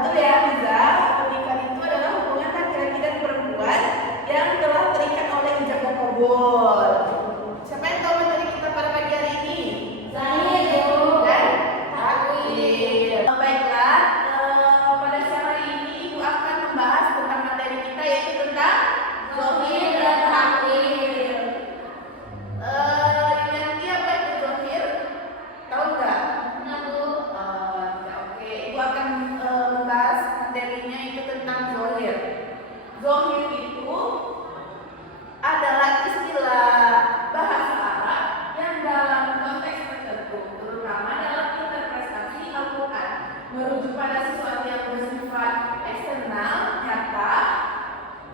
betul ya Liza, pernikahan itu adalah hubungan laki-laki dan perempuan yang telah terikat oleh ijab dan kabul. Siapa yang tahu materi kita pada pagi hari ini? Saya Dan takwil. Baiklah, pada siang hari ini Ibu akan membahas tentang materi kita yaitu tentang zahir dan takwil. Yanti, apa itu zahir? Tahu nggak? Oke, Ibu akan membahas materinya itu tentang zahir. Zahir itu adalah istilah bahasa Arab yang dalam konteks tertentu, terutama dalam interpretasi Al-Quran, merujuk pada sesuatu yang bersifat eksternal, nyata,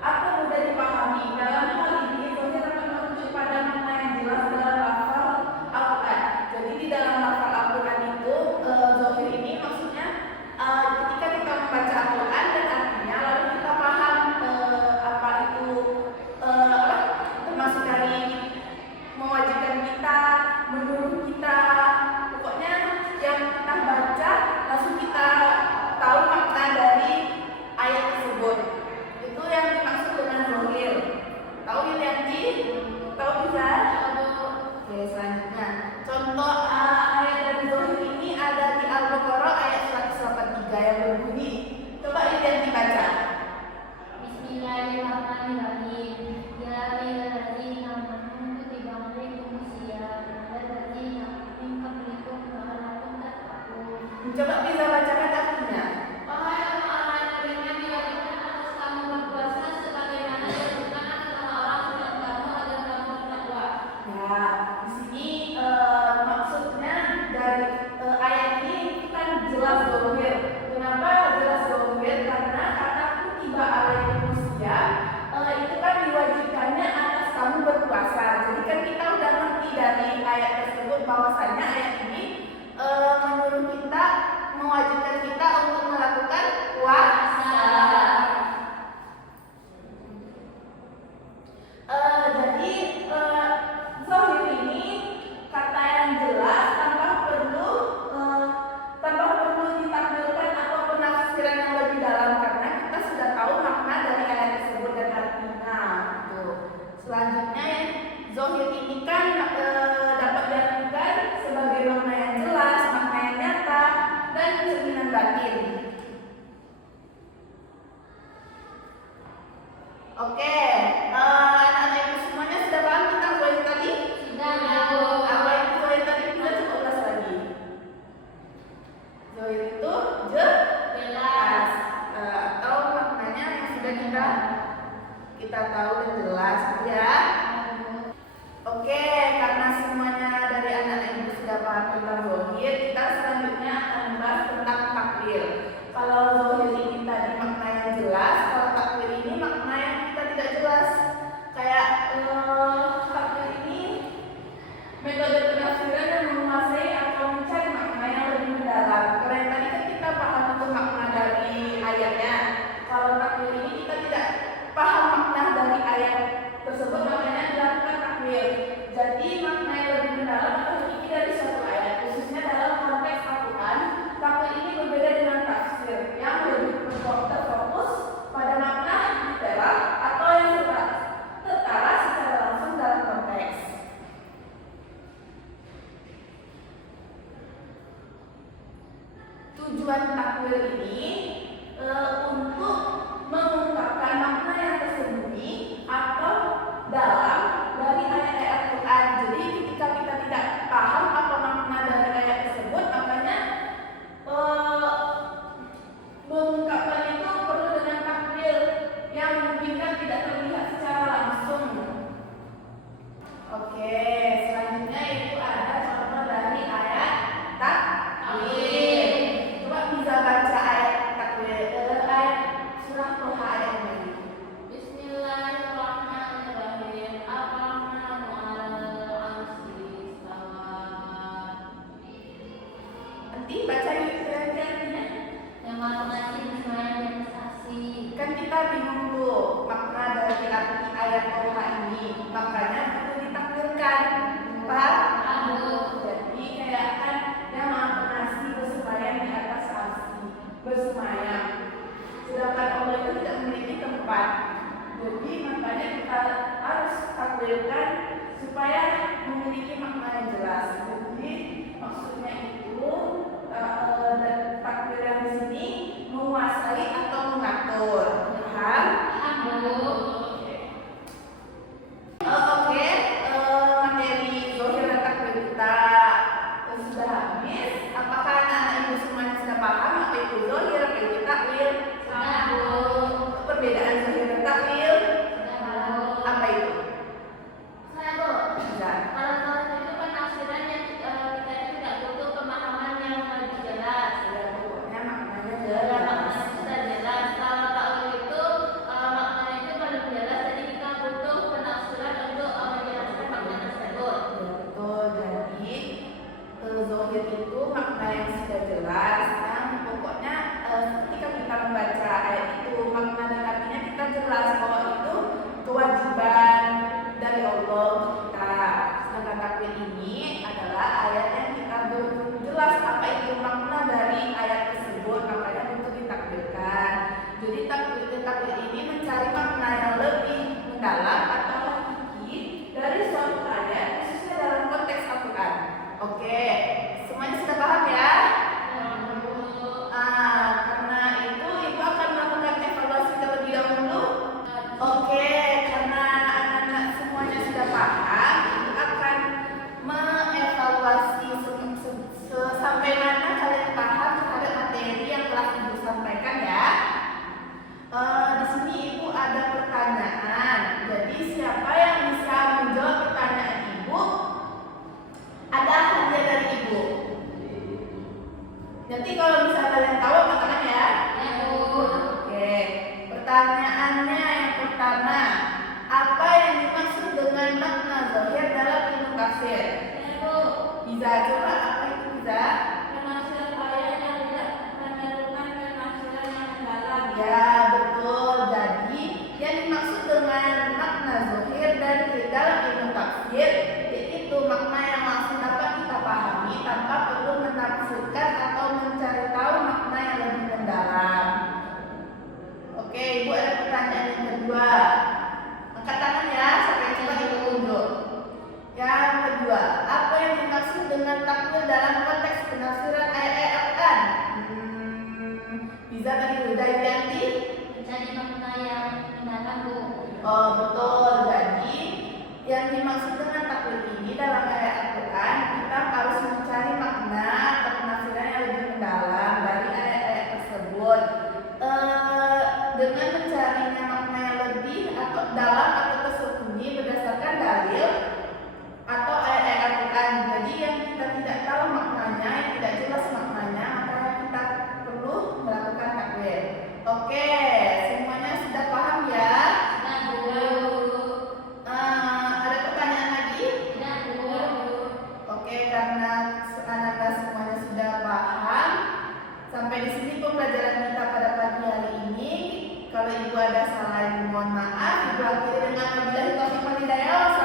atau mudah dipahami. Dalam hal ini, zahir dapat merujuk pada makna yang jelas dalam lafal Al-Quran. Jadi di dalam lafal Al-Quran itu, zahir ini maksudnya ketika kita membaca Al-Quran dan artinya, lalu kita paham apa itu termasuk dari mewajibkan kita, menyuruh kita, pokoknya yang kita baca langsung kita tahu makna dari ayat tersebut. Itu yang dimaksud dengan zahir. Tahu Yanti? Tahu bisa? Oke, selanjutnya contoh ayat dari zahir ini ada di Al-Baqarah ayat 183 yang berbunyi, coba Yanti baca. Bismillahirrahmanirrahim. Ya ayyuhalladzina amanu kutiba alaikumusiyam walladzina min qablikum la'allakum tattaqun. Coba bisa bacakan artinya. Wahai orang-orang yang beriman, diwajibkan atas kamu berpuasa sebagaimana diwajibkan atas orang-orang sebelum kamu agar kamu bertakwa. Ya, di sini maksudnya dari ayat ini kan jelas zahir. Kenapa jelas zahir? Karena kata kutiba alaikumusiyam itu kan diwajibkannya atas kamu berpuasa. Jadi kan kita udah ngerti dari ayat tersebut bahwasanya ayat ini menyuruh kita, mewajibkan kita untuk melakukan puasa. Jadi zahir ini kata yang jelas tanpa perlu ditampilkan atau penafsiran yang lebih dalam karena kita sudah tahu makna dari ayat tersebut dan artinya. Tuh. Selanjutnya zahir ini kan dapat diartikan sebagai makna yang jelas, makna yang nyata, dan cerminan batin. Oke, anak-anak ibu semuanya sudah paham tentang zahir tadi? Sudah, Bu. Apa itu zahir tadi? Kita coba ulas lagi. Zahir itu jelas, atau maknanya yang sudah kita tahu dan jelas, ya. Oke, karena semuanya dari anak-anak ibu sudah paham tentang zahir, kita selanjutnya akan membahas tentang takwil. Kalau zahir ini tadi makna yang jelas, kalau takwil ini makna yang kita tidak jelas. Kayak takwil ini metode penafsiran yang menguasai atau mencari makna yang lebih mendalam. Karena yang tadi kan kita paham untuk makna dari ayatnya. Kalau takwil ini kita tidak paham makna dari ayat tersebut, makanya dilakukan takwil. Jadi makna yang lebih mendalam atau hakiki dari suatu ayat, khususnya dalam konteks Al-Quran, takwil ini berbeda dengan tafsir yang lebih terfokus pada makna literal atau yang tertara secara langsung dalam konteks. Tujuan takwil ini untuk mengungkapkan makna yang tersembunyi atau dalam dari ayat-ayat Al-Quran. Jadi ketika kita tidak paham apa makna dari ayat tersebut, makanya mengungkapkan itu perlu dengan takwil yang memungkinkan tidak terlihat secara langsung. Oke, selanjutnya itu ada contoh dari ayat takwil. Coba bisa baca ayat takwil, ayat surah Toha ayat ini. Bismillahirrahmanirrahim. Ar-Rahmanu 'alal 'arsy istawa. Nanti baca artinya. Yang Maha Pengasih bermanifestasi. Kan kita bingung tuh makna dari arti ayat Toha ini, makanya perlu ditakwilkan. Paham? Jadi kayak kan yang Maha Pengasih bersemayam di atas arsy, bersemayam. sedangkan Allah itu tidak memiliki tempat. Jadi makanya kita harus takwilkan supaya memiliki makna yang jelas. Jadi maksudnya itu takwil yang di sini menguasai atau mengatur. Paham? Oke, materi zahir dan takwil kita sudah habis. Apakah anak-anak ibu semuanya sudah paham apa itu zahir, apa itu takwil? Perbedaan zahir dan takwil apa itu? Kalau itu penafsiran yang kita tidak butuh pemahaman yang lebih jelas. Pokoknya maknanya Maknanya jelas. sudah jelas. Kalau takwil itu maknanya itu belum jelas, jadi kita butuh penafsiran untuk menjelaskan makna tersebut. Betul, jadi zahir itu makna yang sudah jelas, yang pokoknya ketika kita membaca ayat itu makna dan artinya kita jelas bahwa itu kewajiban dari Allah untuk kita. Sedangkan takwil ini adalah ayat yang kita belum jelas apa itu makna dari ayat tersebut, makanya untuk ditakwilkan. Jadi takwil ini mencari makna yang lebih mendalam atau hakiki dari suatu ayat khususnya dalam konteks Al-Quran. Oke, semuanya sudah paham ya? Karena itu ibu akan melakukan evaluasi terlebih dahulu. Oke, karena anak-anak semuanya sudah paham, ibu akan mengevaluasi sampai mana kalian paham terhadap materi yang telah ibu sampaikan ya. Di sini ibu ada pertanyaan. Jadi siapa yang bisa menjawab pertanyaan ibu? Ada hadiah dari ibu. Nanti kalau bisa kalian tahu angkat tangan ya. Oke. Pertanyaannya yang pertama, apa yang dimaksud dengan makna zahir dalam ilmu tafsir? Bisa coba apa itu bisa? Penafsiran ayat yang tidak memerlukan penafsiran yang mendalam. Ya betul. Jadi yang dimaksud dengan makna zahir dan dalam ilmu tafsir yaitu makna yang langsung dapat kita pahami tanpa perlu menafsirkan atau mencari tahu makna yang lebih mendalam. Oke, ibu ada pertanyaan yang kedua. Angkat tangan ya, sampai coba ibu unjuk. Yang kedua, apa yang dimaksud dengan takwil dalam konteks penafsiran ayat-ayat Al-Quran? Bisa tadi udah ganti? Mencari makna yang mendalam, Bu. Oh betul. Jadi yang dimaksud dengan takwil ini dalam ayat Al-Quran, kita harus mencari makna atau penafsiran yang lebih mendalam dari ayat-ayat tersebut. Dengan mencarinya makna yang lebih atau dalam atau tersembunyi berdasarkan dalil atau ayat-ayat Al-Quran. Jadi yang kita tidak tahu maknanya, yang tidak jelas maknanya, maka kita perlu melakukan takwil. Oke, semuanya sudah paham ya? Ada pertanyaan lagi? Oke, karena anak-anak semuanya sudah paham, sampai di sini pembelajaran kita pada pagi hari ini. Kalau ibu ada salah, ibu mohon maaf. Ibu akhiri dengan wabillahi taufiq wal hidayah.